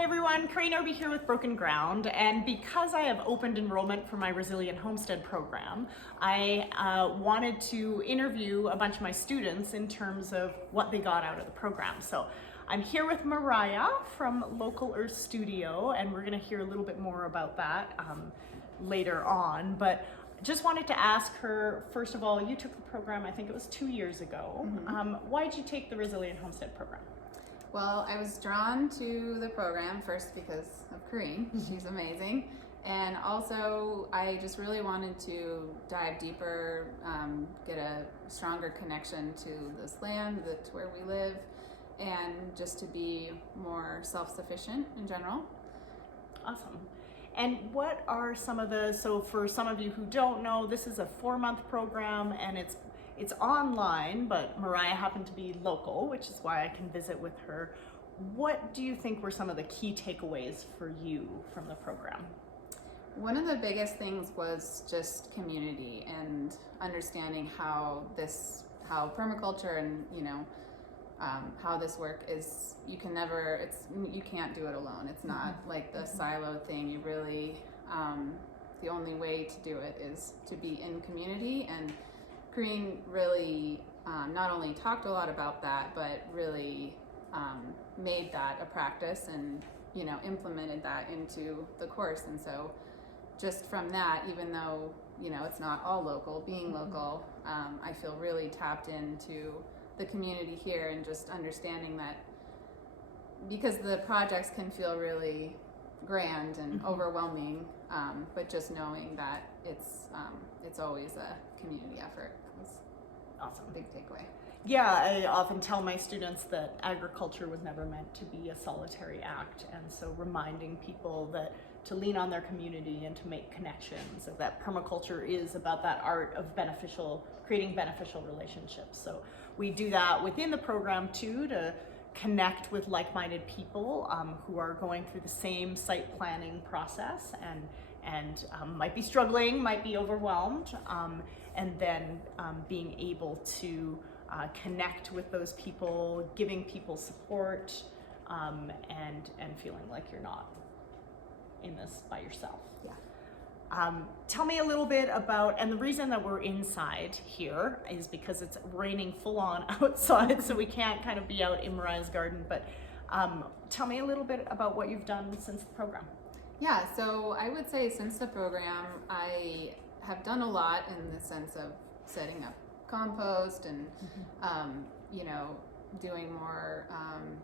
Hi everyone, Karina Irby here with Broken Ground, and because I have opened enrollment for my Resilient Homestead Program, I wanted to interview a bunch of my students in terms of what they got out of the program. So I'm here with Mariah from Local Earth Studio, and we're going to hear a little bit more about that later on. But just wanted to ask her, first of all, you took the program, I think it was 2 years ago. Why did you take the Resilient Homestead Program? Well, I was drawn to the program first because of Karine. She's amazing. And also, I just really wanted to dive deeper, get a stronger connection to this land, to where we live, and just to be more self-sufficient in general. Awesome. And what are some of so for some of you who don't know, this is a 4-month program and it's online, but Mariah happened to be local, which is why I can visit with her. What do you think were some of the key takeaways for you from the program? One of the biggest things was just community and understanding how permaculture and how this work is. You can't do it alone. It's not like the silo thing. You really the only way to do it is to be in community, and Karine really not only talked a lot about that, but really made that a practice and implemented that into the course. And so just from that, even though it's not all local, being local, I feel really tapped into the community here, and just understanding that, because the projects can feel really grand and overwhelming, but just knowing that it's always a community effort was awesome. A big takeaway. Yeah, I often tell my students that agriculture was never meant to be a solitary act, and so reminding people that to lean on their community and to make connections, that permaculture is about that art of creating beneficial relationships. So we do that within the program too, to connect with like-minded people who are going through the same site planning process and might be struggling, might be overwhelmed, and then being able to connect with those people, giving people support, and feeling like you're not in this by yourself. Yeah. Tell me a little bit about, and the reason that we're inside here is because it's raining full on outside, so we can't kind of be out in Mariah's garden, but tell me a little bit about what you've done since the program. Yeah, so I would say since the program, I have done a lot in the sense of setting up compost and, doing more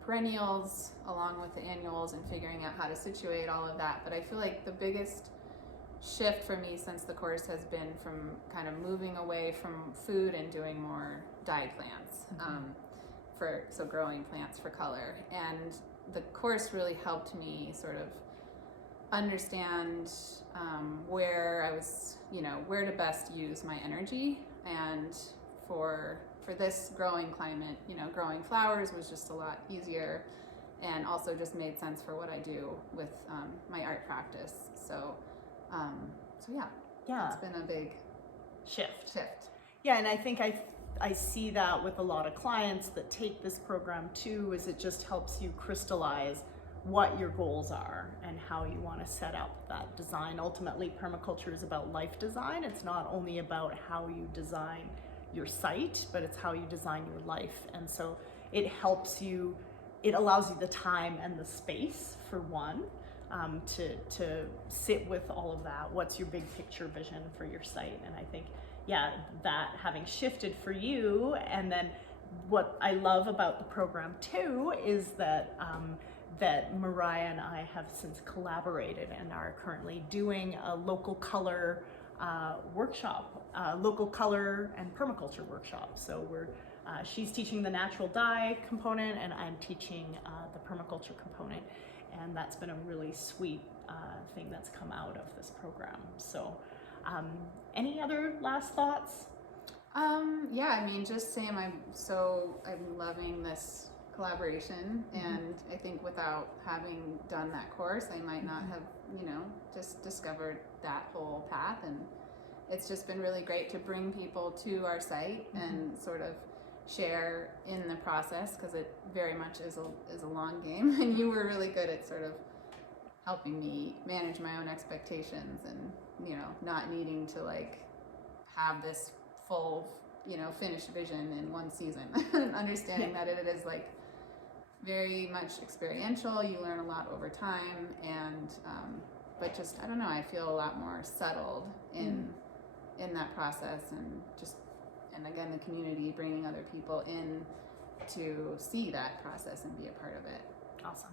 perennials along with the annuals and figuring out how to situate all of that. But I feel like the biggest shift for me since the course has been from kind of moving away from food and doing more dyed plants, so growing plants for color. And the course really helped me sort of understand where I was, where to best use my energy. And for this growing climate, growing flowers was just a lot easier, and also just made sense for what I do with my art practice. So yeah, it's been a big shift. Yeah, and I think I see that with a lot of clients that take this program too, is it just helps you crystallize what your goals are and how you want to set up that design. Ultimately, permaculture is about life design. It's not only about how you design your site, but it's how you design your life. And so it allows you the time and the space, for one, to sit with all of that. What's your big picture vision for your site? And I think, that having shifted for you, and then what I love about the program too is that Mariah and I have since collaborated and are currently doing a local color workshop, local color and permaculture workshop. So she's teaching the natural dye component, and I'm teaching the permaculture component, and that's been a really sweet thing that's come out of this program. So any other last thoughts? Just saying I'm loving this collaboration, and I think without having done that course, I might not have, just discovered that whole path. And it's just been really great to bring people to our site and sort of share in the process, because it very much is a long game. And you were really good at sort of helping me manage my own expectations, and not needing to like have this full finished vision in one season. Understanding that it is like very much experiential. You learn a lot over time, and but just I don't know, I feel a lot more settled in that process, and again, the community, bringing other people in to see that process and be a part of it. Awesome.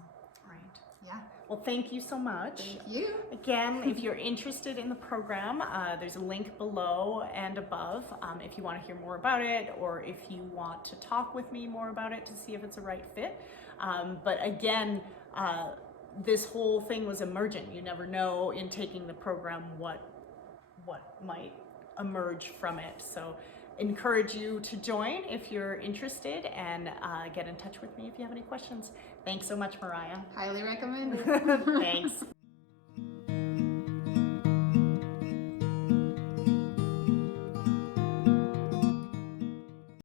Right. Yeah. Well, thank you so much. Thank you. Again, if you're interested in the program, there's a link below and above if you want to hear more about it, or if you want to talk with me more about it to see if it's a right fit. But again, this whole thing was emergent. You never know in taking the program what might emerge from it. So encourage you to join if you're interested, and get in touch with me if you have any questions. Thanks so much, Mariah. Highly recommended. Thanks.